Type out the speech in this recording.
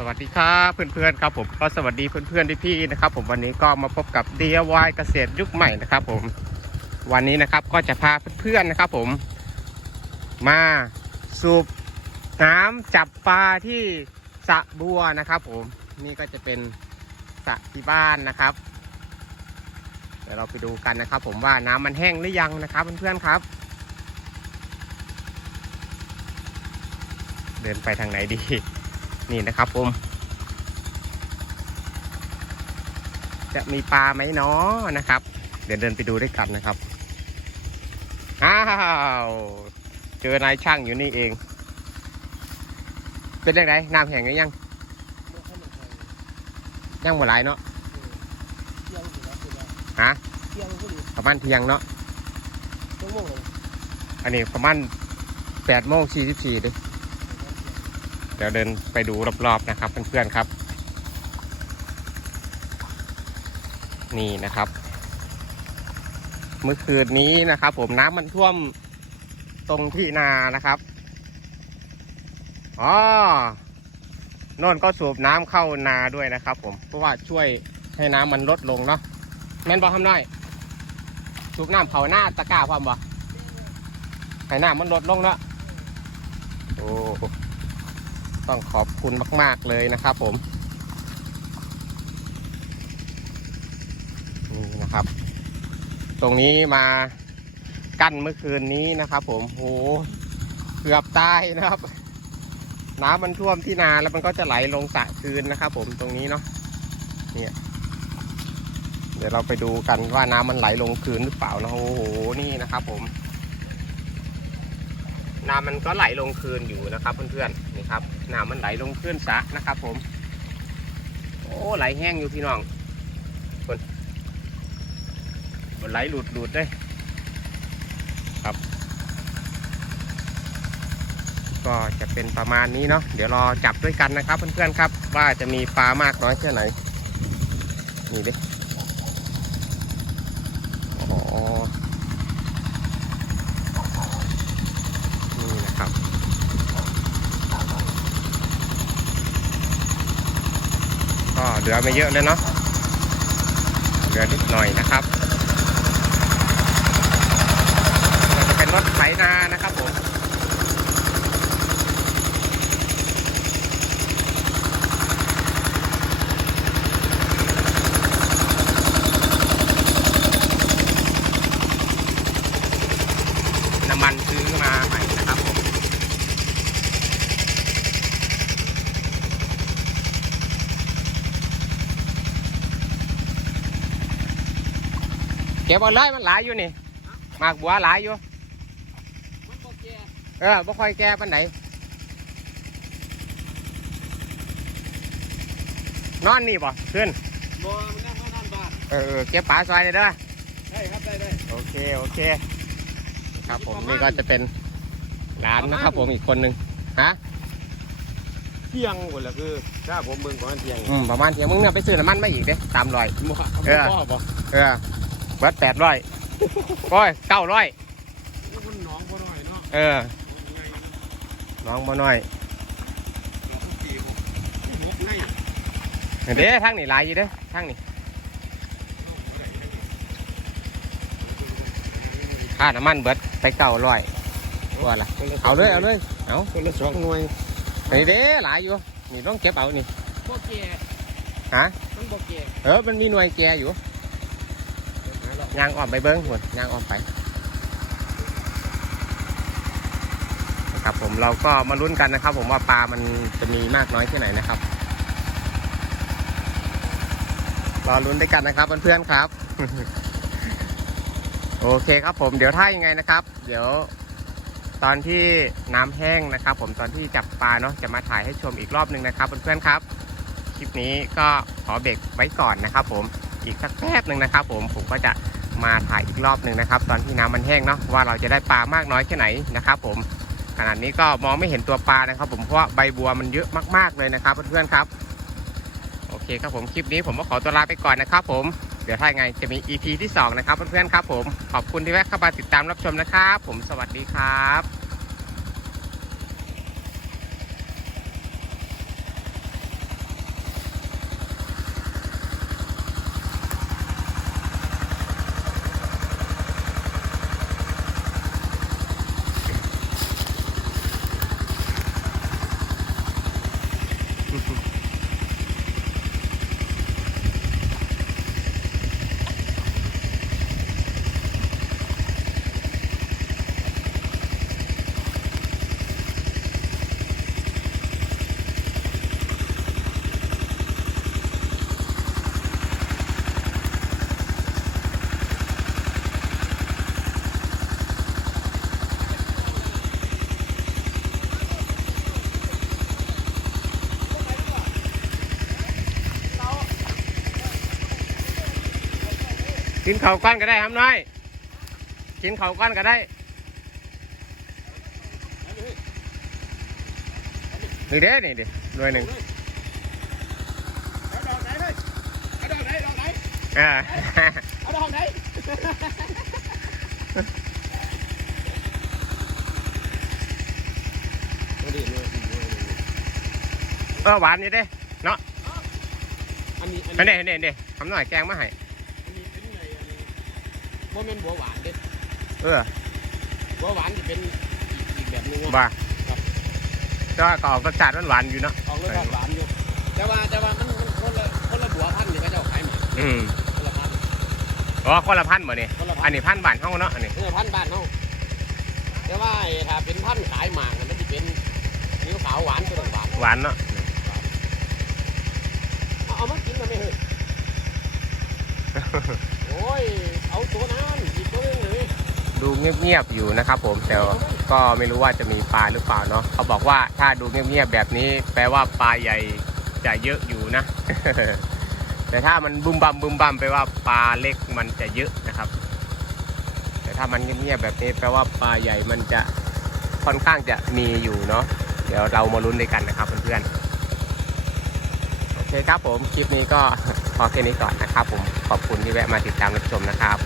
สวัสดีครับเพื่อนๆครับผมก็สวัสดีเพื่อนๆพี่ๆนะครับ ผมวันนี้ก็มาพบกับ DIY เกษตรยุคใหม่นะครับ ผมวันนี้นะครับก็จะพาเพื่อนๆนะครับ ผมมาสูบน้ำจับปลาที่สระบัวนะครับ ผมนี่ก็จะเป็นสระที่บ้านนะครับเดี๋ยวเราไปดูกันนะครับ ผมว่าน้ำมันแห้งหรือยังนะครับเพื่อนๆครับ เดินไปทางไหนดี นี่นะครับผม จะมีปลาไหมเนาะนะครับ เดี๋ยวเดินไปดูด้วยกันนะครับ อ้าว เจอนายช่างอยู่นี่เอง เป็นยังไงน้ำแห้งหรือยังยังหมดหลายเนาะฮะเที่ยงก็ดีประมาณเที่ยงเนาะชั่วโมงเลยอันนี้ประมาณแปดโมงสี่สิบสี่ดิ เดี๋ยวเดินไปดูรอบๆนะครับเพื่อนๆครับ นี่นะครับ เมื่อคืนนี้นะครับ ผมน้ำมันท่วมตรงที่นานะครับอ๋อโน่นก็สูบน้ำเข้านาด้วยนะครับ ผมเพราะว่าช่วยให้น้ำมันลดลงเนาะแม่นบอทำน้อย สูบน้ำเขาหน้าตะกร้าความบ่ให้น้ำมันลดลงเนาะโอ้ ต้องขอบคุณมาก ๆ เลยนะครับผม นี่นะครับ ตรงนี้มากั้นเมื่อคืนนี้นะครับ ผมโหเกือบตายนะครับ น้ำมันท่วมที่นาแล้วมันก็จะไหลลงสระคืนนะครับ ผมตรงนี้เนาะเนี่ยเดี๋ยวเราไปดูกันว่าน้ำมันไหลลงคืนหรือเปล่านะโอ้โหนี่นะครับ ผมน้ำมันก็ไหลลงคืนอยู่นะครับเพื่อนๆ นี่ครับน้ำมันไหลลงคืนสะนะครับ ผม โอ้ไหลแห้งอยู่พี่น้องคนมันไหลหลุดหลุดเลยครับ ก็จะเป็นประมาณนี้เนาะเดี๋ยวรอจับด้วยกันนะครับ เพื่อนๆครับ ว่าจะมีปลามากน้อยแค่ไหนนี่ดิอ๋อนี่นะครับ ก็เหลือไม่เยอะเลยเนาะเหลือนิดหน่อยนะครับจะเป็นรถไถนานะครับผม น้ำมันซื้อมาใหม่นะครับผม เก็บเอาเลยมันหลายอยู่นี่หมากบัวหลายอยู่มันบอกแกเออบ่ค่อยแก่ปันไหนนอนนี่บ่ขึ้นบ่มันนั่งไม่นั่นบ้านเออเออเก็บปลาซอยเลยเด้อได้ครับได้ได้โอเคโอเค ครับผมนี่ก็จะเป็นร้านนะครับผมอีกคนหนึ่งฮะเที่ยงหมดแล้วคือถ้าผมเบิ่งก่อนเที่ยงอืมประมาณเที่ยงมึงเนี่ยไปซื้อน้ำมันมาอีกเด้ตามรอยบ่เออบ่บ่เออ เบิดแปดร้อยโอ้ยเก้าร้อยมันหนองบ่น้อยเนาะเออน้องบ่น้อยเดี๋ยวผมตีผมมกในเด้ทางนี่หลายอยู่เด้ทางนี่ค่าน้ำมันเบิดไปเก้าร้อยว่าล่ะเอาเลยเอาเลยเอาคนละสองหน่วยนี่เด้หลายอยู่นี่ต้องเก็บเอานี่บ่แกฮะมันบ่แกเออมันมีหน่วยแกอยู่ ยางอ้อมไปเบิ้งหุ่นยางอ้อมไปนะครับผมเราก็มาลุ้นกันนะครับ ผมว่าปลามันจะมีมากน้อยแค่ไหนนะครับรอลุ้นด้วยกันนะครับเพื่อนๆครับ โอเคครับผมเดี๋ยวถ้ายังไงนะครับ เดี๋ยวตอนที่น้ำแห้งนะครับ ผมตอนที่จับปลาเนาะจะมาถ่ายให้ชมอีกรอบหนึ่งนะครับเพื่อนๆครับคลิปนี้ก็ขอเบรกไว้ก่อนนะครับ ผมอีกสักแป๊บหนึ่งนะครับ ผมผมก็จะ มาถ่ายอีกรอบหนึ่งนะครับ ตอนที่น้ำมันแห้งเนาะว่าเราจะได้ปลามากน้อยแค่ไหนนะครับผมขนาดนี้ก็มองไม่เห็นตัวปลานะครับ ผมเพราะใบบัวมันเยอะมากๆเลยนะครับเพื่อนๆครับโอเคครับผมคลิปนี้ผมก็ขอตัวลาไปก่อนนะครับ ผมเดี๋ยวถ้าไงจะมี EP ที่สองนะครับเพื่อนๆครับผมขอบคุณที่แวะเข้ามาติดตามรับชมนะครับ ผมสวัสดีครับ กินเขาวก้อนก็ได้ครับน้อย กินเขาวก้อนก็ได้นี่เด้นี่เด้หน่วยหนึ่งเอาดอกไหนเลยเอาดอกไหนดอกไหนเออเอาดอกไหนเอาดิเลยเออหวานนี่เด้อันนี้อันอันนี้นี้อันนี้อันนี้ทำหน่อยแกงมาให้ อันนี้เป็นไงอันนี้ โมเมนต์บัวหวานเด็ดเออบัวหวานจะเป็นอีกอีกแบบนึงบ้าครับ แต่ว่าก็ออกรสชาติหวานๆอยู่เนาะออกรสชาติหวานอยู่แต่ว่าแต่ว่ามันมันคนละคนละบัวพันธุ์ที่เขาเจ้าขายหมาอืมคนละพันธุ์อ๋อคนละพันธุ์บ่เนี่ยคนละพัอันนธุ์นี้พันธุ์บ้านเฮาเนาะอันนี้ เออพันธุ์บ้านเขาแต่ว่าไอ้ถ้าเป็นพันธุ์ขายหมากน่ะมันจะเป็นนิ้วขาวหวานตัวหนึ่งหวานหวานเนาะเอาเอามากินมาไม่เฮ้ย ดูเงียบๆอยู่นะครับผมแต่ก็ไม่รู้ว่าจะมีปลาหรือเปล่าเนาะเขาบอกว่าถ้าดูเงียบๆแบบนี้ แปลว่าปลาใหญ่จะเยอะอยู่นะ แต่ถ้ามันบุมบัมบุมบัมแปลว่าปลาเล็กมันจะเยอะนะครับ แต่ถ้ามันเงียบๆแบบนี้แปลว่าปลาใหญ่มันจะค่อนข้างจะมีอยู่เนาะเดี๋ยวเรามาลุ้นด้วยกันนะครับเพื่อนๆ เคครับผม คลิปนี้ก็พอแค่นี้ก่อนนะครับผม ขอบคุณที่แวะมาติดตามรับชมนะครับ